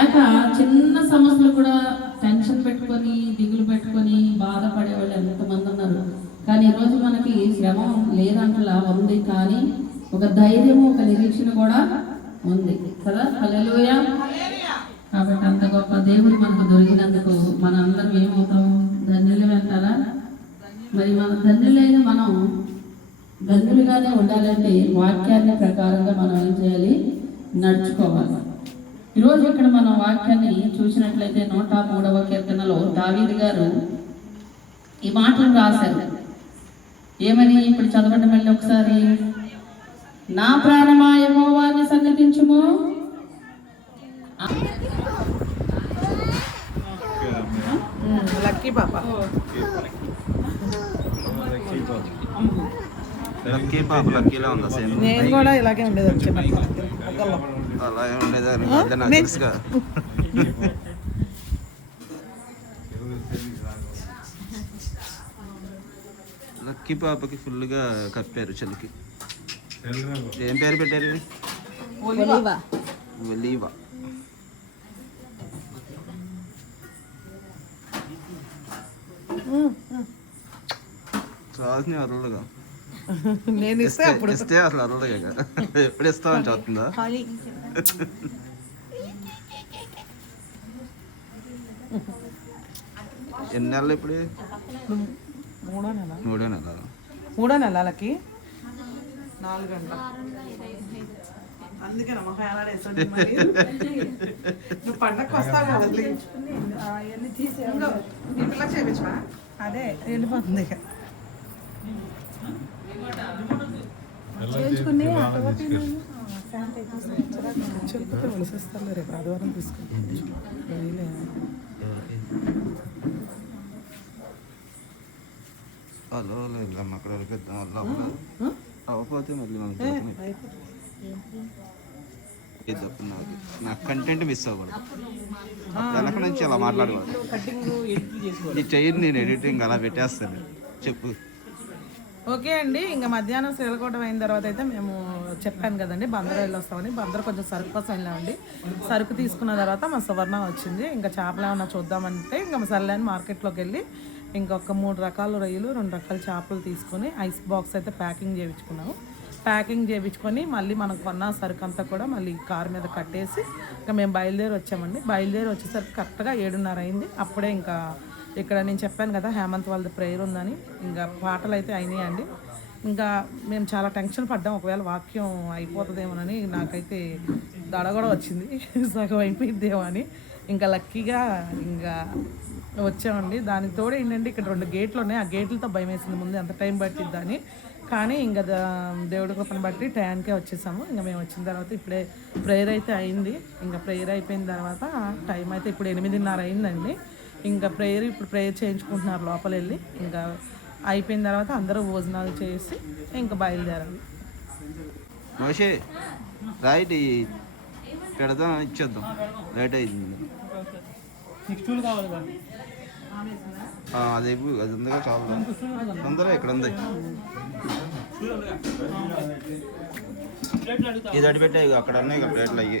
లేక చిన్న సమస్యలు కూడా టెన్షన్ పెట్టుకొని దిగులు పెట్టుకొని బాధపడే వాళ్ళు ఎంతమంది ఉన్నారు? కానీ ఈరోజు మనకి శ్రమ లేదంటలా ఉంది. కానీ ఒక ధైర్యము ఒక నిరీక్షణ కూడా ఉంది. కదా? హలోయ కాబట్టి అంత గొప్ప దేవుడు మనకు దొరికినందుకు మన అందరం ఏమవుతాం? ధన్యులు అంటారా? మరి మన ధన్యులైన మనం ధన్యులుగానే ఉండాలంటే వాక్యాన్ని ప్రకారంగా మనం ఏం చేయాలి? నడుచుకోవాలి. ఈరోజు ఇక్కడ మనం వాక్యాన్ని చూసినట్లయితే నూట మూడవ కీర్తనలో దావీదు గారు ఈ మాటలు రాశారు. ఏమని? ఇప్పుడు చదవండి మళ్ళీ ఒకసారి. నా ప్రాణమా యెహోవాని సన్నిధించుము? లక్కీ పాప. లక్కీ పాప లక్కీలా ఉందా సేమ్. నేను కూడా ఇలాగే ఉండేది చిన్నప్పుడు అలా ఉండేదా లక్కీ పాపకి ఫుల్గా కప్పారు చలికి ఏం పేరు పెట్టారు? ఒలీవా. చాల్సిన అరువులుగా నేను ఇస్తే అప్పుడు. ఇస్తే అసలు అరువులుగా ఎప్పుడు ఇస్తామని చూస్తుందా ఎన్ని నెలలు ఇప్పుడు? మూడో నెల. మూడో నెల. మూడో నెలలకి నాలుగు గంటల. అందుకే నమ్మ వేలాడేస్తుంది మరి? నువ్వు పండగకి వస్తావు కదా మళ్ళీ. ఇంకో, ఈ పిల్లకి చేయించవా అదే వెళ్ళిపోతుంది ఇక. చెప్తే వలసిస్తాను రేపు ఆదివారం వెళ్ళాం అక్కడ వెళ్ళిపోద్దాం వాళ్ళు అవ్వలేదు అవ్వకపోతే మళ్ళీ మనం నాకు నాకు కంటెంట్ మిస్ అవ్వకూడదు. వెనక నుంచి అలా మాట్లాడకూడదు. నీ చెయ్యి నేను ఎడిటింగ్ అలా పెట్టేస్తాను. చెప్పు. ఓకే అండి ఇంకా మధ్యాహ్నం శ్రీలకోటం అయిన తర్వాత అయితే మేము చెప్పాను కదండి బందర వెళ్ళొస్తామని. బందర కొంచెం సరుకు కోసం వెళ్ళామండి. సరుకు తీసుకున్న తర్వాత మా సువర్ణ వచ్చింది. ఇంకా చేపలు ఏమన్నా చూద్దామంటే ఇంకా సర్లే అని మార్కెట్లోకి వెళ్ళి ఇంకొక మూడు రకాల రొయ్యలు రెండు రకాల చేపలు తీసుకొని ఐస్ బాక్స్ అయితే ప్యాకింగ్ చేయించుకున్నాము. ప్యాకింగ్ చేయించుకొని మళ్ళీ మనం కొన్న సరుకు అంతా కూడా మళ్ళీ కారు మీద కట్టేసి ఇంకా మేము బయలుదేరి వచ్చామండి. బయలుదేరి వచ్చేసరికి కరెక్ట్గా ఏడున్నర అయింది. అప్పుడే ఇంకా ఇక్కడ నేను చెప్పాను కదా హేమంత్ వాళ్ళది ప్రేయర్ ఉందని. ఇంకా పాటలు అయితే అయినాయండి. ఇంకా మేము చాలా టెన్షన్ పడ్డాం ఒకవేళ వాక్యం అయిపోతుందేమోనని. నాకైతే దడ కూడా వచ్చింది. సగం అయిపోయిద్దేమో అని. ఇంకా లక్కీగా ఇంకా వచ్చామండి. దానికి తోడు ఏంటంటే ఇక్కడ రెండు గేట్లు ఉన్నాయి. ఆ గేట్లతో భయం వేసింది ముందు ఎంత టైం పట్టిద్దని. కానీ ఇంకా దేవుడి కృపను బట్టి టయానికే వచ్చేసాము. ఇంకా మేము వచ్చిన తర్వాత ఇప్పుడే ప్రేయర్ అయితే అయింది. ఇంకా ప్రేయర్ అయిపోయిన తర్వాత టైం అయితే ఇప్పుడు ఎనిమిదిన్నర అయిందండి. ఇంకా ప్రేయర్ ఇప్పుడు ప్రేయర్ చేయించుకుంటున్నారు లోపల వెళ్ళి ఇంకా అయిపోయిన తర్వాత అందరూ భోజనాలు చేసి ఇంకా బయలుదేరాలి మోషే రైట్ పెడదాం ఇచ్చేద్దాం రైట్ అయింది అది అది ఉందిగా చాలా తొందరగా ఇక్కడ ఉంది ఇది అడి పెట్టాయి ఇగో అక్కడ ఉన్నాయి ప్లేట్లు అయ్యి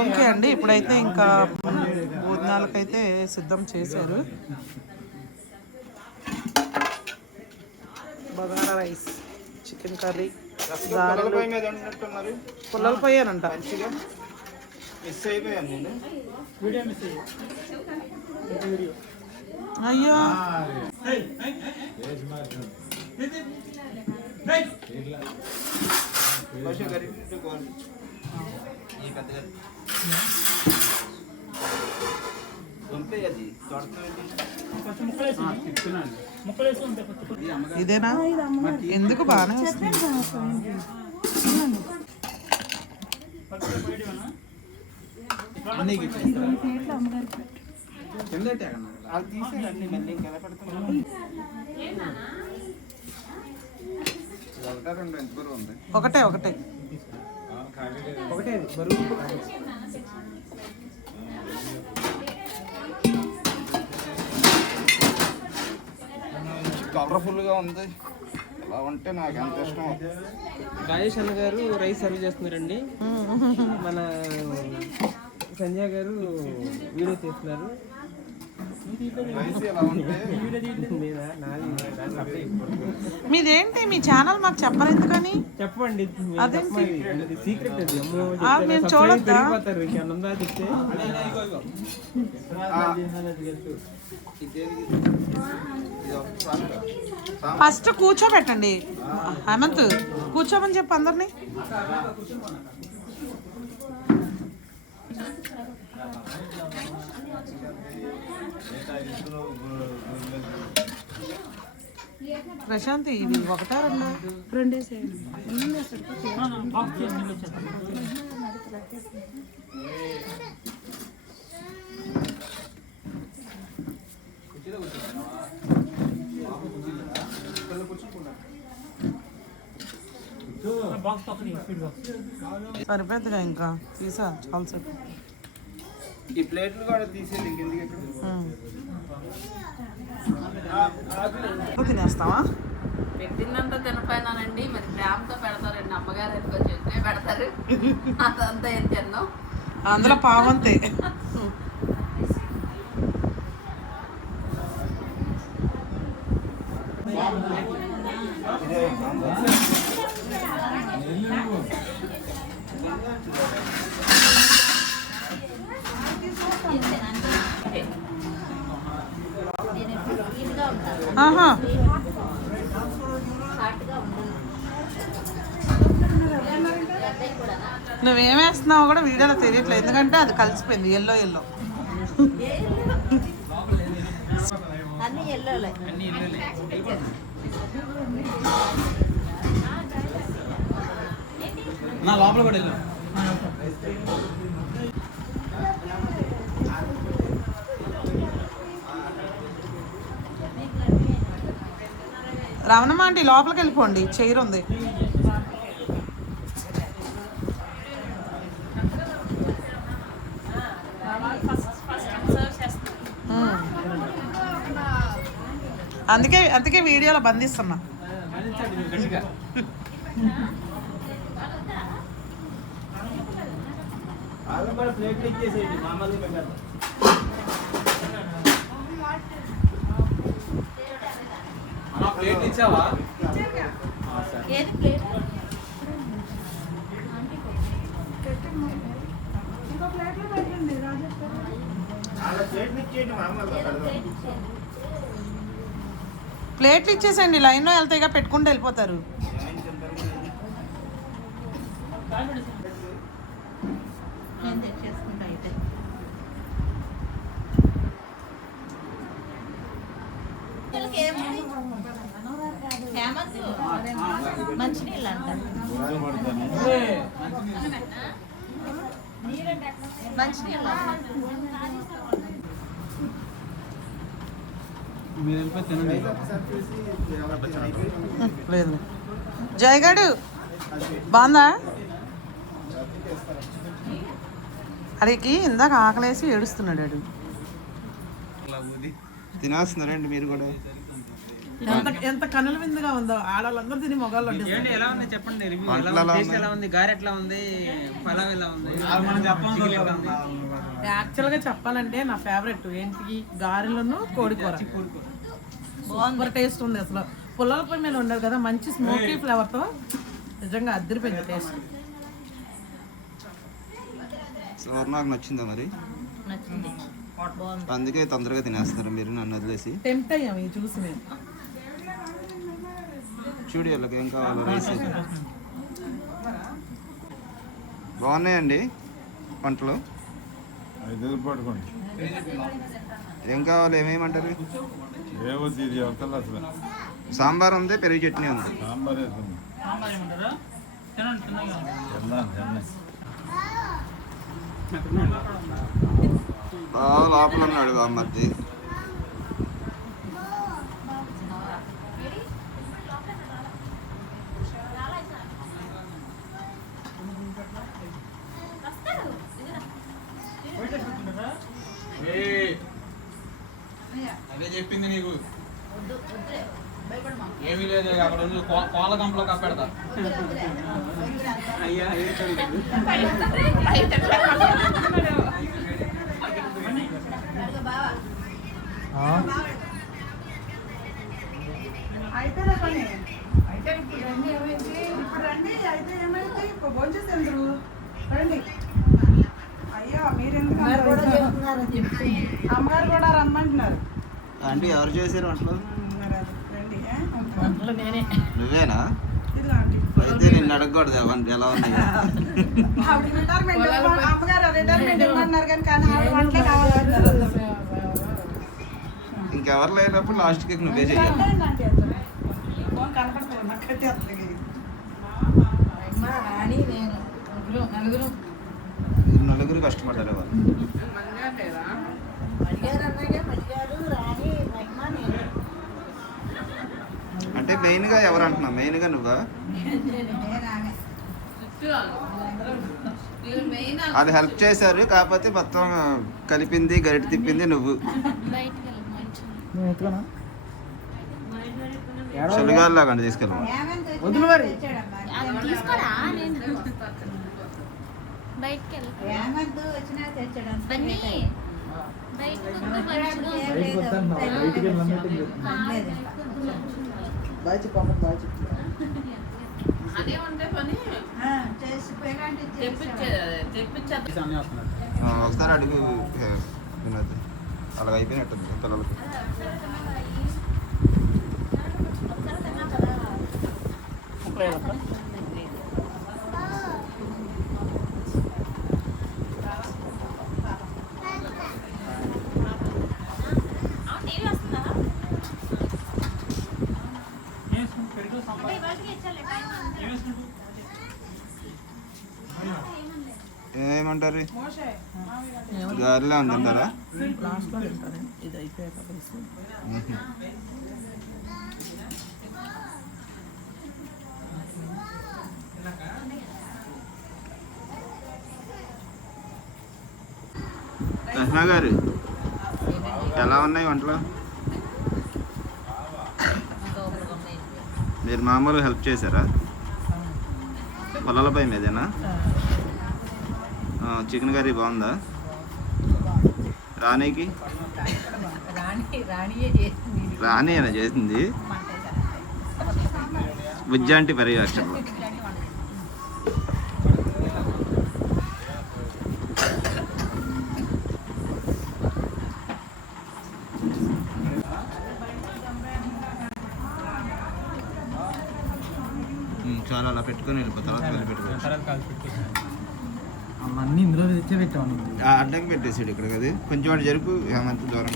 ఓకే అండి ఇప్పుడైతే ఇంకా భోజనాలకైతే సిద్ధం చేశారు. బగారా రైస్ చికెన్ కర్రీ గారెలు పొయ్యి మీద ఉన్నట్టున్నారు పోయానంట అయ్యో. ఇదేనా? ఎందుకు బాగానే వస్తుంది? అది తీసేయండి మళ్ళీ ఇంకా ఎలా పెడతాను ఒకటే ఒకటే. ఒకటే కలర్ఫుల్గా ఉంది. ఇలా ఉంటే నాకు ఎంత ఇష్టం? రాజేష్ అన్న గారు రైస్ సర్వ్ చేస్తున్నారండి. మన సంజయ్ గారు వీడియో చేస్తున్నారు రైస్ ఇలా ఉంటే నేనా నాది నాది తప్పే. మీదేంటి? మీ ఛానల్ మాకు చెప్పరు ఎందుకని చెప్పండి. అదేంటి? సీక్రెట్ అది. మేము చూడొద్దా? చెప్తే? ఫస్ట్ కూర్చోబెట్టండి. హేమంత్ కూర్చోమని చెప్పు అందరినీ. ప్రశాంత్ ఇది ఒకటా రెండా? రెండేసేయండి సరిపోతుందిగా ఇంకా. తీసా చాలాసేపు ఈ ప్లేట్లు కూడా తీసేది ఉమ్. తినేస్తావా? పెట్టిందంతా తినపోయినానండి. మరి ప్రేమతో పెడతారండి. అమ్మగారు ఎందుకో చేస్తే పెడతారు. అదంతా ఏం తిన్నాం? అందులో పావంతే. వేస్తున్నావు కూడా వీడియోలో తెలియట్లేదు. ఎందుకంటే అది కలిసిపోయింది. ఎల్లో ఎల్లో అన్ని ఎల్లోలే నా లోపల కూడా వెళ్ళు ఆంటీ లోపలికి వెళ్ళిపోండి. చైర్ ఉంది. అందుకే అందుకే వీడియోలో బంధిస్తున్నా. ప్లేట్? ప్లేట్ ఇచ్చావా ఏది ప్లేట్ ప్లేట్లు ఇచ్చేసండి లైన్లో వెళ్తాయిగా పెట్టుకుంటూ వెళ్ళిపోతారు నేను తెచ్చేసుకుంటా అయితే వీళ్ళకి ఏముంది? హేమంత్ మంచినీళ్ళు అంట మంచినీళ్ళు అంట మీరు వెళ్ళిపోయి తినండి లేదు జయగాడు బాగుందా? అడిగి ఇందాక ఆకలేసి ఏడుస్తున్నాడు వాడు. తినేస్తున్నారండి మీరు కూడా. ఎంత ఎంత కనుల విందుగా ఉందో. ఆడవాళ్ళందరూ తిని మొగాళ్ళు ఎలా ఉంది చెప్పండి ఎలా ఉంది? ఎలా ఉంది? గారె ఎట్లా ఉంది? పలావ్ ఎలా ఉంది? యాక్చువల్గా చెప్పాలంటే నా ఫేవరెట్. ఏంటి? గారెలను కోడికూర. సూపర్ టేస్ట్ ఉంది అసలు. పుల్లల పొయ్యి మీద ఉండదు కదా మంచి స్మోకీ ఫ్లేవర్తో నిజంగా అద్దరిపోయింది టేస్ట్. సో నాకు నచ్చిందా మరి? అందుకే తొందరగా తినేస్తారు మీరు నన్ను వదిలేసి. టెంప్ట్ అయ్యాం ఇవి చూసి మేము చూడు వీళ్ళకి ఏం కావాలో రైస్ బాగున్నాయండి వంటలు ఏం కావాలి? ఏమేమంటారు? ఇది అవతల అసలు. సాంబార్ ఉంది పెరుగు చట్నీ ఉంది. సాంబార్ వేస్తుంది లోపల ఉన్నాడు బామ్మర్ది అదే చెప్పింది నీకు. ఏమీ లేదు అక్కడ ఉంది కో- కోళ్ళ గంపలో కప్పెడతా. అయ్యా అయిపోయినా పని. అయితే ఇప్పుడు రండి ఏమైంది? ఇప్పుడు రండి అయితే ఏమైంది? ఇప్పుడు భోంచేసేందుకు రండి. అమ్మగారు కూడా రమ్మంటున్నారు. అంటే ఎవరు చేశారు వంటలు? నువ్వేనా. అయితే నిన్ను అడగకూడదు అవన్నీ ఎలా ఉంది ఇంకెవరు లేనప్పుడు నువ్వే. ఫోన్ కనపడలేదు నాకు కట్టేస్తుంది నలుగురు. కష్టపడ్డారు వాళ్ళు అంటే మెయిన్గా ఎవరు అంటున్నావు మెయిన్గా నువ్వా? వాళ్ళు హెల్ప్ చేశారు కాకపోతే మొత్తం కలిపింది గరిట తిప్పింది నువ్వు. చలిగాలిలాగా తీసుకెళ్ళమా? వదిలి అదే ఉంటే పని. ఒకసారి అడుగు వినోద్. అలాగ అయిపోయినట్టుంది పిల్లలకి. ఏమంటారు మోషే గాలిలో ఉందంటారా గారు ఎలా ఉన్నాయి వంటలు? మీరు మామూలుగా హెల్ప్ చేశారా? పొలాలపై మీదేనా? చికెన్ కర్రీ బాగుందా? రాణికి? రాణి అయినా చేసింది. బుజ్జాంటి పర్యవేక్షణలో ఉమ్, చాలా అలా పెట్టుకొని వెళ్ళిపో తర్వాత వెళ్ళి అవన్నీ ఇందులో తెచ్చే పెట్టాను అడ్డంకి పెట్టేసాడు ఇక్కడ కదా. కొంచెం వాడు జరుపు హేమంత్ దూరం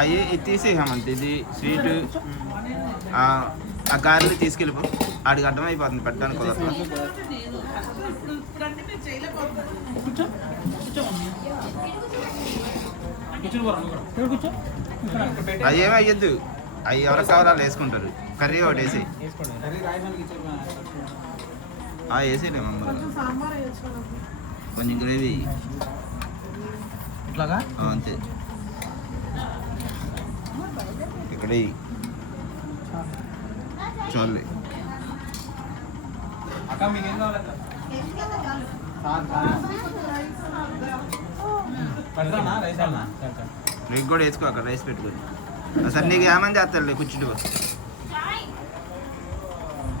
అయ్యి ఇది తీసి హేమంత్ ఇది స్వీట్. ఆ గారెలు తీసుకెళ్ళిపో. ఆడికి అర్థమైపోతుంది పెట్టడానికి కుదరదు. చేయలేకపోతున్నారు కూర్చో. కూర్చో. అవి ఏమి అయ్యద్దు అవి ఎవరికి కావాలో వాళ్ళు వేసుకుంటారు. కర్రీ ఒకటి వేసి. ఆ వేసేలే మమ్మల్ని కొంచెం గ్రేవీ. ఇట్లాగా? ఆ, అంతే. ఇక్కడ. చాలు అక్క మీకు ఏం కావాలి. పెడతానా? రైస్ అన్నా నీకు కూడా వేసుకో అక్కడ రైస్ పెట్టుకొని అసలు నీకు ఏమని చేస్తారులే కూర్చుంటు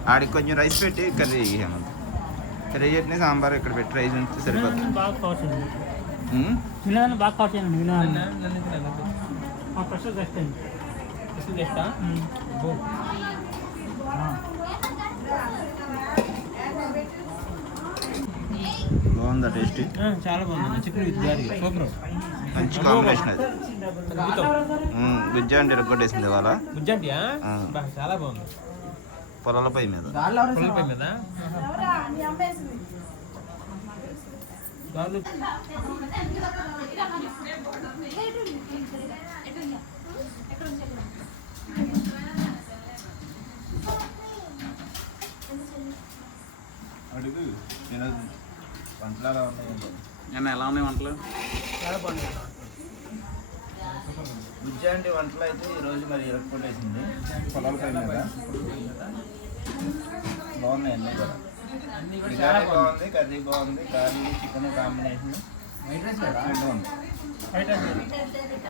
ఆడికి కొంచెం రైస్ పెట్టి కర్రీ చేయమంత కర్రీ చట్నీ సాంబార్ ఇక్కడ పెట్టి రైస్ ఉంటే సరిపోతుంది బాగా బాగుందా టేస్ట్? చాలా బాగుంది. చికెన్ విత్ గారి సూపర్. మంచి కాంబినేషన్ అది. గుజ్జా అంటే ఇరగొట్టేసింది ఇవాళ. ఆ. బా, చాలా బాగుంది. పొలాలపై మీద. పుల్లపై మీద? వాళ్ళు అడుగు తినదు వంటలు ఎలా ఉన్నాయి నిన్న ఎలా ఉన్నాయి వంటలు? గుజ్జాంటి వంటలు అయితే ఈరోజు మరి ఇరగొట్టేసింది పొలాలపై మీద బాగున్నాయి అన్నీ కూడా. బిర్యానీ బాగుంది కర్రీ బాగుంది కర్రీ చికెన్ కాంబినేషన్. బాగుంది